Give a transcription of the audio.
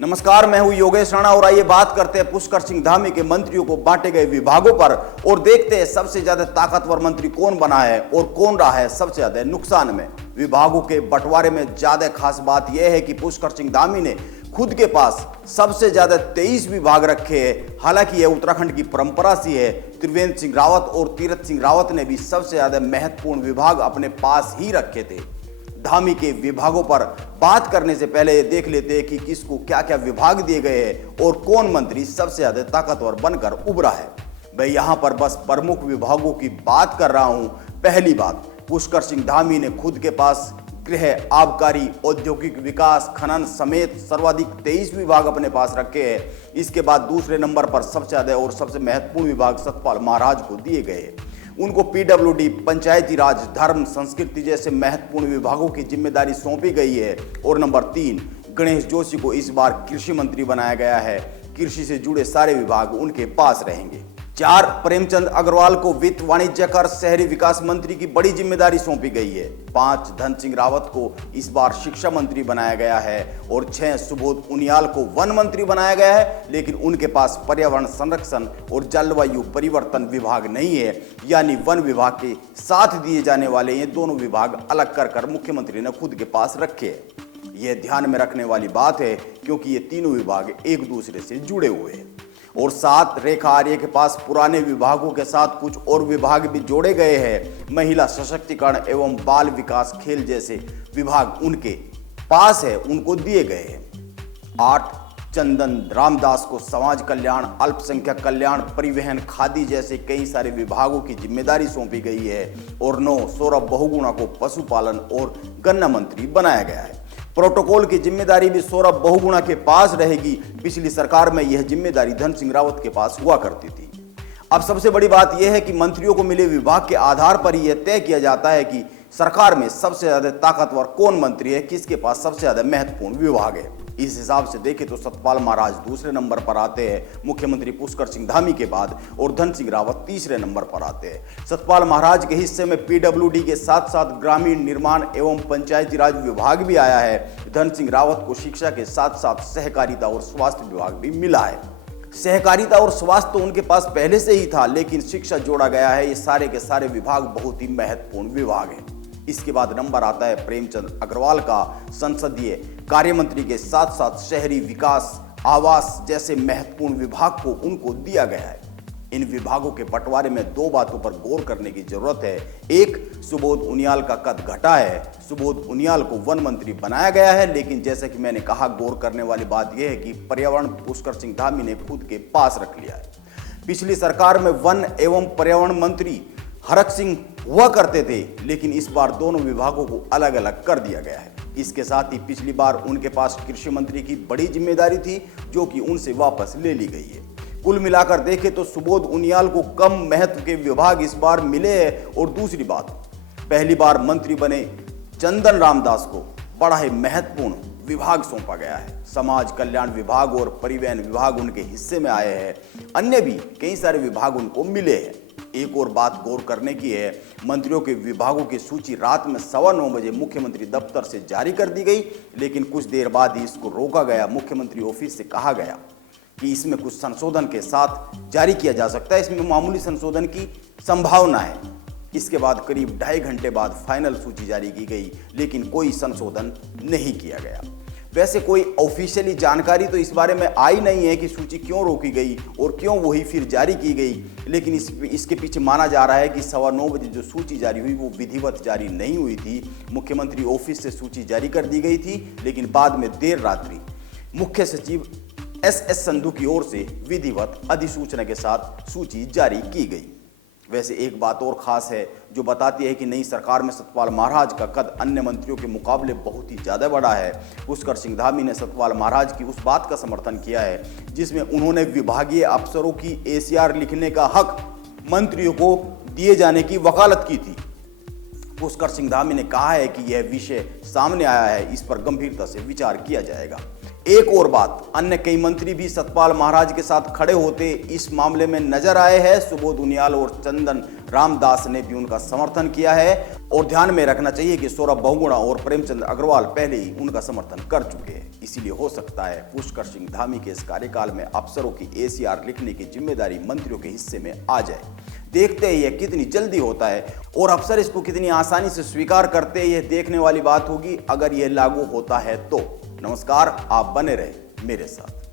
नमस्कार, मैं हूं योगेश राणा और आइए बात करते हैं पुष्कर सिंह धामी के मंत्रियों को बांटे गए विभागों पर और देखते हैं सबसे ज्यादा ताकतवर मंत्री कौन बना है और कौन रहा है सबसे ज्यादा नुकसान में। विभागों के बंटवारे में ज्यादा खास बात यह है कि पुष्कर सिंह धामी ने खुद के पास सबसे ज्यादा 23 विभाग रखे हैं। हालांकि यह उत्तराखंड की परंपरा सी है। त्रिवेंद्र सिंह रावत और तीरथ सिंह रावत ने भी सबसे ज्यादा महत्वपूर्ण विभाग अपने पास ही रखे थे। धामी के विभागों पर बात करने से पहले ये देख लेते हैं कि किसको क्या क्या विभाग दिए गए हैं और कौन मंत्री सबसे ज्यादा ताकतवर बनकर उभरा है। मैं यहां पर बस प्रमुख विभागों की बात कर रहा हूं। पहली बात, पुष्कर सिंह धामी ने खुद के पास गृह, आबकारी, औद्योगिक विकास, खनन समेत सर्वाधिक 23 विभाग अपने पास रखे हैं। इसके बाद दूसरे नंबर पर सबसे ज्यादा और सबसे महत्वपूर्ण विभाग सतपाल महाराज को दिए गए हैं। उनको पीडब्ल्यूडी, पंचायती राज, धर्म, संस्कृति जैसे महत्वपूर्ण विभागों की जिम्मेदारी सौंपी गई है। और नंबर 3, गणेश जोशी को इस बार कृषि मंत्री बनाया गया है। कृषि से जुड़े सारे विभाग उनके पास रहेंगे। 4, प्रेमचंद अग्रवाल को वित्त, वाणिज्य कर, शहरी विकास मंत्री की बड़ी जिम्मेदारी सौंपी गई है। 5, धन सिंह रावत को इस बार शिक्षा मंत्री बनाया गया है। और 6, सुबोध उनियाल को वन मंत्री बनाया गया है, लेकिन उनके पास पर्यावरण संरक्षण और जलवायु परिवर्तन विभाग नहीं है, यानी वन विभाग के साथ दिए जाने वाले ये दोनों विभाग अलग कर मुख्यमंत्री ने खुद के पास रखे हैं। यह ध्यान में रखने वाली बात है क्योंकि ये तीनों विभाग एक दूसरे से जुड़े हुए हैं। और 7, रेखा आर्य के पास पुराने विभागों के साथ कुछ और विभाग भी जोड़े गए हैं। महिला सशक्तिकरण एवं बाल विकास, खेल जैसे विभाग उनके पास है, उनको दिए गए हैं। 8, चंदन रामदास को समाज कल्याण, अल्पसंख्यक कल्याण, परिवहन, खादी जैसे कई सारे विभागों की जिम्मेदारी सौंपी गई है। और 9, सौरभ बहुगुणा को पशुपालन और गन्ना मंत्री बनाया गया है। प्रोटोकॉल की जिम्मेदारी भी सौरभ बहुगुणा के पास रहेगी। पिछली सरकार में यह जिम्मेदारी धन सिंह रावत के पास हुआ करती थी। अब सबसे बड़ी बात यह है कि मंत्रियों को मिले विभाग के आधार पर यह तय किया जाता है कि सरकार में सबसे ज्यादा ताकतवर कौन मंत्री है, किसके पास सबसे ज्यादा महत्वपूर्ण विभाग है। इस हिसाब से देखें तो सतपाल महाराज दूसरे नंबर पर आते हैं मुख्यमंत्री पुष्कर सिंह धामी के बाद, और धन सिंह रावत तीसरे नंबर पर आते हैं। सतपाल महाराज के हिस्से में पीडब्ल्यूडी के साथ साथ ग्रामीण निर्माण एवं पंचायती राज विभाग भी आया है। धन सिंह रावत को शिक्षा के साथ साथ सहकारिता और स्वास्थ्य विभाग भी मिला है। सहकारिता और स्वास्थ्य तो उनके पास पहले से ही था, लेकिन शिक्षा जोड़ा गया है। ये सारे के सारे विभाग बहुत ही महत्वपूर्ण विभाग हैं। इसके बाद नंबर आता है प्रेमचंद अग्रवाल का। संसदीय कार्य मंत्री के साथ साथ शहरी विकास, आवास जैसे महत्वपूर्ण विभाग को उनको दिया गया है। इन विभागों के बंटवारे में 2 बातों पर गौर करने की जरूरत है। एक, सुबोध उनियाल का कद घटा है। सुबोध उनियाल को वन मंत्री बनाया गया है, लेकिन जैसे कि मैंने कहा, गौर करने वाली बात यह है कि पर्यावरण पुष्कर सिंह धामी ने खुद के पास रख लिया है। पिछली सरकार में वन एवं पर्यावरण मंत्री हरक सिंह हुआ करते थे, लेकिन इस बार दोनों विभागों को अलग अलग कर दिया गया है। इसके साथ ही पिछली बार उनके पास कृषि मंत्री की बड़ी जिम्मेदारी थी, जो कि उनसे वापस ले ली गई है। कुल मिलाकर देखें तो सुबोध उनियाल को कम महत्व के विभाग इस बार मिले हैं। और दूसरी बात, पहली बार मंत्री बने चंदन रामदास को बड़ा ही महत्वपूर्ण विभाग सौंपा गया है। समाज कल्याण विभाग और परिवहन विभाग उनके हिस्से में आए हैं। अन्य भी कई सारे विभाग उनको मिले हैं। एक और बात गौर करने की है, मंत्रियों के विभागों की सूची रात में 9:15 बजे मुख्यमंत्री दफ्तर से जारी कर दी गई, लेकिन कुछ देर बाद ही इसको रोका गया। मुख्यमंत्री ऑफिस से कहा गया कि इसमें कुछ संशोधन के साथ जारी किया जा सकता है, इसमें मामूली संशोधन की संभावना है। इसके बाद करीब 2.5 घंटे बाद फाइनल सूची जारी की गई, लेकिन कोई संशोधन नहीं किया गया। वैसे कोई ऑफिशियली जानकारी तो इस बारे में आई नहीं है कि सूची क्यों रोकी गई और क्यों वही फिर जारी की गई, लेकिन इसके पीछे माना जा रहा है कि 9:15 बजे जो सूची जारी हुई वो विधिवत जारी नहीं हुई थी। मुख्यमंत्री ऑफिस से सूची जारी कर दी गई थी, लेकिन बाद में देर रात्रि मुख्य सचिव एस संधू की ओर से विधिवत अधिसूचना के साथ सूची जारी की गई। वैसे एक बात और खास है जो बताती है कि नई सरकार में सतपाल महाराज का कद अन्य मंत्रियों के मुकाबले बहुत ही ज़्यादा बड़ा है। पुष्कर सिंह धामी ने सतपाल महाराज की उस बात का समर्थन किया है जिसमें उन्होंने विभागीय अफसरों की एसीआर लिखने का हक मंत्रियों को दिए जाने की वकालत की थी। पुष्कर सिंह धामी ने कहा है कि यह विषय सामने आया है, इस पर गंभीरता से विचार किया जाएगा। एक और बात, अन्य कई मंत्री भी सतपाल महाराज के साथ खड़े होते इस मामले में नजर आए हैं। सुबोध उनियाल और चंदन रामदास ने भी उनका समर्थन किया है और ध्यान में रखना चाहिए कि सौरभ बहुगुणा और प्रेमचंद अग्रवाल पहले ही उनका समर्थन कर चुके हैं। इसीलिए हो सकता है पुष्कर सिंह धामी के इस कार्यकाल में अफसरों की एसीआर लिखने की जिम्मेदारी मंत्रियों के हिस्से में आ जाए। देखते हैं यह कितनी जल्दी होता है और अफसर इसको कितनी आसानी से स्वीकार करते हैं, यह देखने वाली बात होगी अगर यह लागू होता है तो। नमस्कार, आप बने रहे मेरे साथ।